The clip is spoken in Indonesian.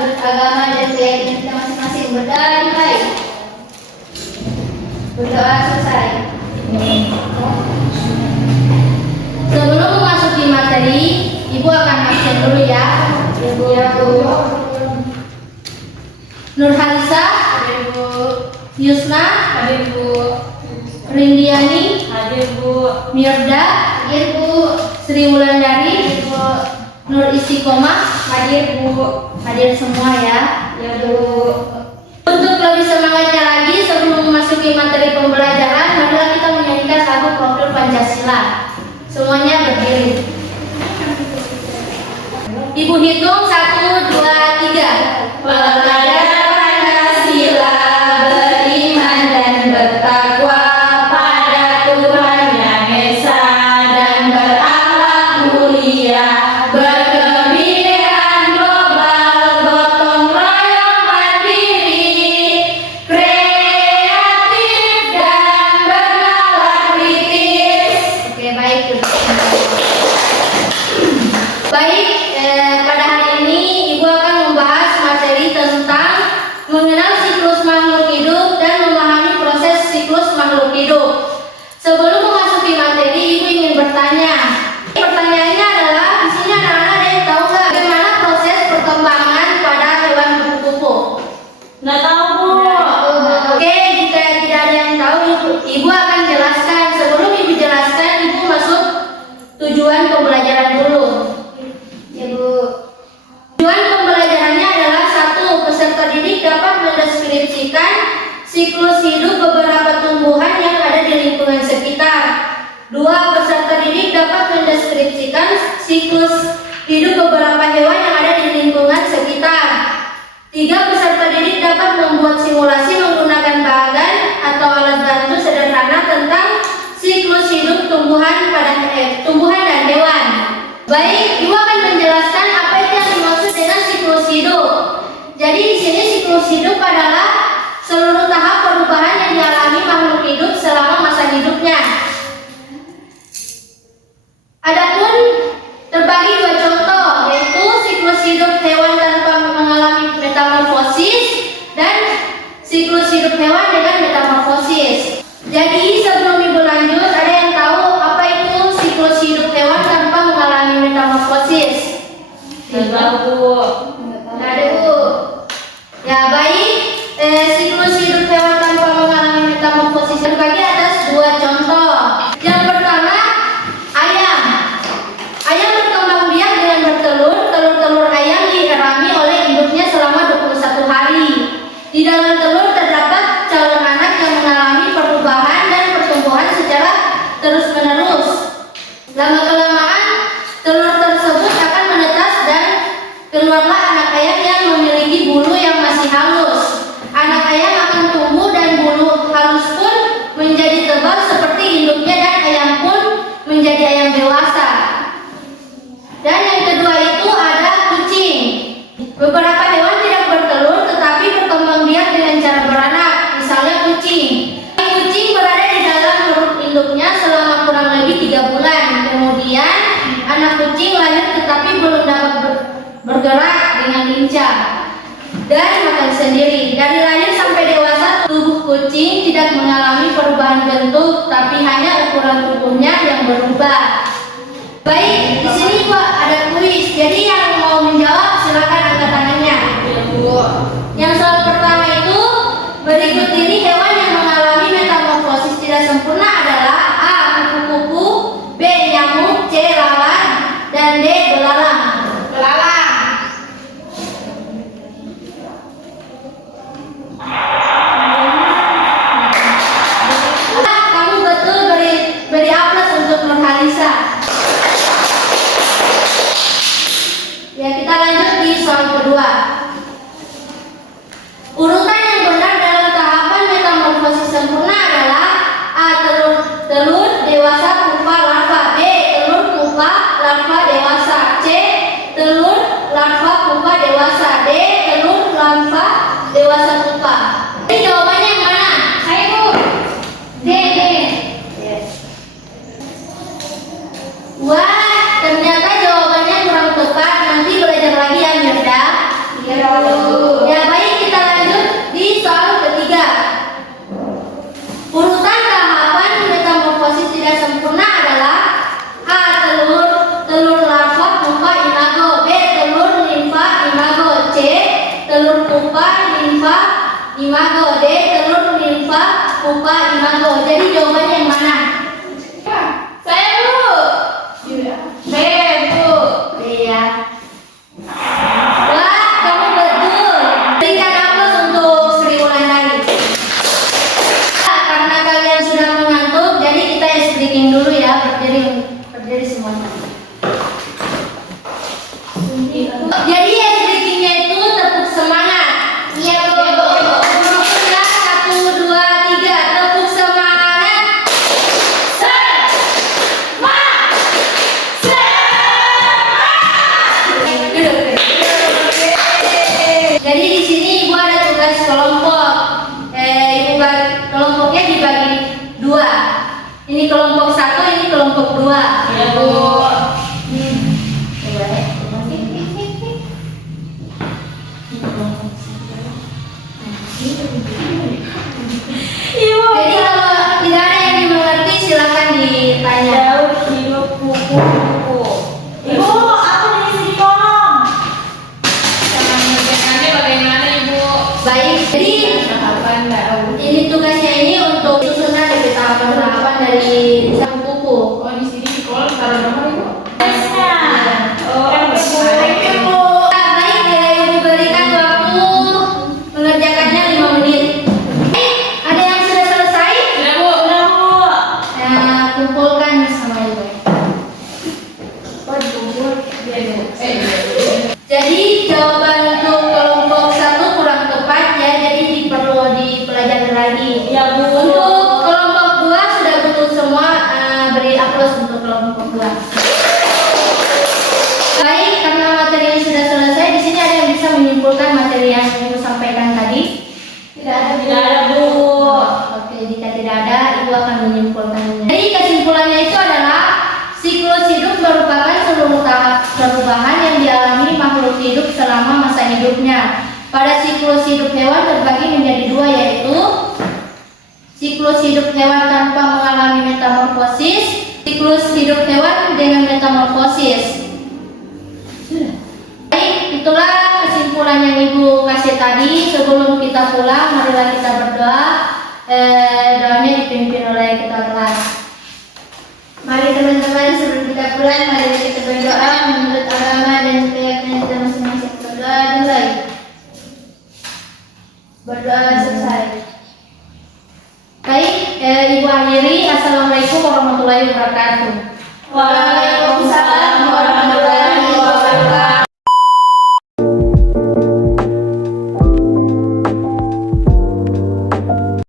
menurut agama dan keyakinan kita masing-masing. Berdamai. Berdoa selesai. Sebelum memasuki materi, Ibu akan absen dulu ya. Ya, Bu. Nurhalisa, hadir Bu. Yusna, hadir Bu. Rindiani, hadir Bu. Mirda, hadir Bu. Sri Wulandari, hadir Bu. Nur Istiqomah, hadir Bu. Hadir semua ya. Ya, Bu. Untuk lebih semangatnya lagi sebelum memasuki materi pembelajaran, marilah kita menyanyikan lagu Profil Pancasila. Semuanya berdiri. Ibu hitung 1, 2, 3. Belajar Pancasila, beriman dan bertakwa pada Tuhan Yang Esa dan berakhlak mulia, berkebinekaan global, gotong royong mandiri, kreatif dan bernalar kritis. Oke, baik. Baik, pada hari ini Ibu akan membahas materi tentang mengenal siklus makhluk hidup dan memahami proses siklus makhluk hidup. Sebelum memasuki materi, Ibu ingin bertanya. Pertanyaannya adalah, di sini anak-anak ada yang tahu nggak bagaimana proses perkembangan pada hewan kupu-kupu? Nggak tahu, Bu. Oke, jika tidak ada yang tahu, Ibu akan jelaskan. Sebelum Ibu jelaskan, Ibu masuk tujuan pembelajaran dulu. Ya, Bu. Tujuan pembelajarannya adalah 1. Peserta didik dapat mendeskripsikan siklus hidup beberapa tumbuhan yang ada di lingkungan sekitar. 2. Peserta didik dapat mendeskripsikan siklus hidup beberapa hewan yang ada di lingkungan sekitar. 3. Peserta didik dapat membuat simulasi menggunakan bagan atau alat bantu sederhana tentang siklus hidup tumbuhan dan hewan. Baik, Ibu akan menjelaskan apa itu yang dimaksud dengan siklus hidup. Jadi di sini siklus hidup adalah seluruh tahap perubahan yang dialami makhluk hidup selama masa hidupnya. Adapun terbagi 2 contoh, yaitu siklus hidup hewan tanpa mengalami metamorfosis dan siklus hidup hewan dengan metamorfosis. Jadi sebelum Ibu lanjut, ada yang tahu apa itu siklus hidup hewan tanpa mengalami metamorfosis? Nggak tahu, Bu. Nggak ada, Bu. Ya, baik. Siklus hidup hewan tanpa mengalami metamorfosis terbagi atas 2 contoh. Yang pertama, ayam. Ayam berkembang biak dengan bertelur. Telur-telur ayam dierami oleh induknya selama 21 hari. Di dalam telur terdapat calon anak yang mengalami perubahan dan pertumbuhan secara terus-menerus. Lama-kelamaan, telur tersebut akan menetas dan keluarlah anak ayam yang memiliki bulu yang masih halus. Anak ayam akan tumbuh dan bulu halus pun menjadi tebal seperti induknya dan ayam pun menjadi ayam dewasa. Dan yang kedua itu ada kucing. Beberapa hewan tidak bertelur tetapi berkembang biak dengan cara beranak. Misalnya kucing. Kucing berada di dalam perut induknya selama kurang lebih 3 bulan. Kemudian anak kucing lahir tetapi belum dapat bergerak dengan lincah dan makan sendiri. Dari lahir sampai dewasa, tubuh kucing tidak mengalami perubahan bentuk, tapi hanya ukuran tubuhnya yang berubah. Baik, di sini Pak ada kuis. Jadi yang mau menjawab silakan angkat tangannya. Ya, Bu. Yang soal pertama itu, berikut ini hewan yang mengalami metamorfosis tidak sempurna adalah A. Kupu-kupu, B. Nyamuk, C. Lalat, dan D. Belalang. Belalang. Kamu betul, beri aplaus untuk Nurhalisa. Ya, kita lanjut di soal kedua. imago. D. Telur, nimfa, pupa, imago. Jadi jawabannya yang mana? Saya Bu. B Bu. Iya. Wah, kamu betul. Berikan aplaus untuk Sri Wulandari. Karena kalian sudah mengantuk, jadi kita speaking dulu ya. Berdiri semuanya. Jadi speakingnya itu tepuk semangat. Iya Bu. Ya, 1, 2, 3, tepuk semangat. Jadi di sini Ibu ada tugas kelompok. Ibu kelompoknya dibagi 2. Ini kelompok 1, ini kelompok 2. Ya Bu. Coba ya. Ibu. Jadi kalau tidak ada yang dimengerti silakan ditanya. Jauh hidup kuku. Ibu, aku di sini kolom. Cara mengerjakannya bagaimana Ibu? Baik, jadi Tahapan tahu. ini tugasnya ini untuk susunan dari tahapan-tahapan dari sang buku. Oh di sini di kolom taruh nomor Ibu. Tesnya. Oh, Baik, Ibu berikan waktu mengerjakannya 5 menit. Ada yang sudah selesai? Sudah Bu. Sudah Bu. Kumpulkan sama Ibu. Jadi jawaban untuk kelompok 1 kurang tepat ya, jadi perlu dipelajari lagi. Ya Bu. Untuk kelompok 2 sudah betul semua, beri aplaus untuk kelompok 2. Baik, karena materi ini sudah selesai, di sini ada yang bisa menyimpulkan materi yang Ibu sampaikan tadi? Tidak ada. Tidak ada Bu. Oke, jika tidak ada, Ibu akan menyimpulkannya. Jadi kesimpulannya itu adalah siklus hidup merupakan seluruh tahap perubahan yang dialami makhluk hidup selama masa hidupnya. Pada siklus hidup hewan terbagi menjadi 2, yaitu siklus hidup hewan tanpa mengalami metamorfosis, siklus hidup hewan dengan metamorfosis. Baik, itulah kesimpulan yang Ibu kasih tadi. Sebelum kita pulang, marilah kita berdoa. Doanya dipimpin oleh ketua kelas. Mari teman-teman, sebelum kita pulang, mari kita berdoa menurut agama dan keyakinan kita masing-masing. Berdoa dimulai. Berdoa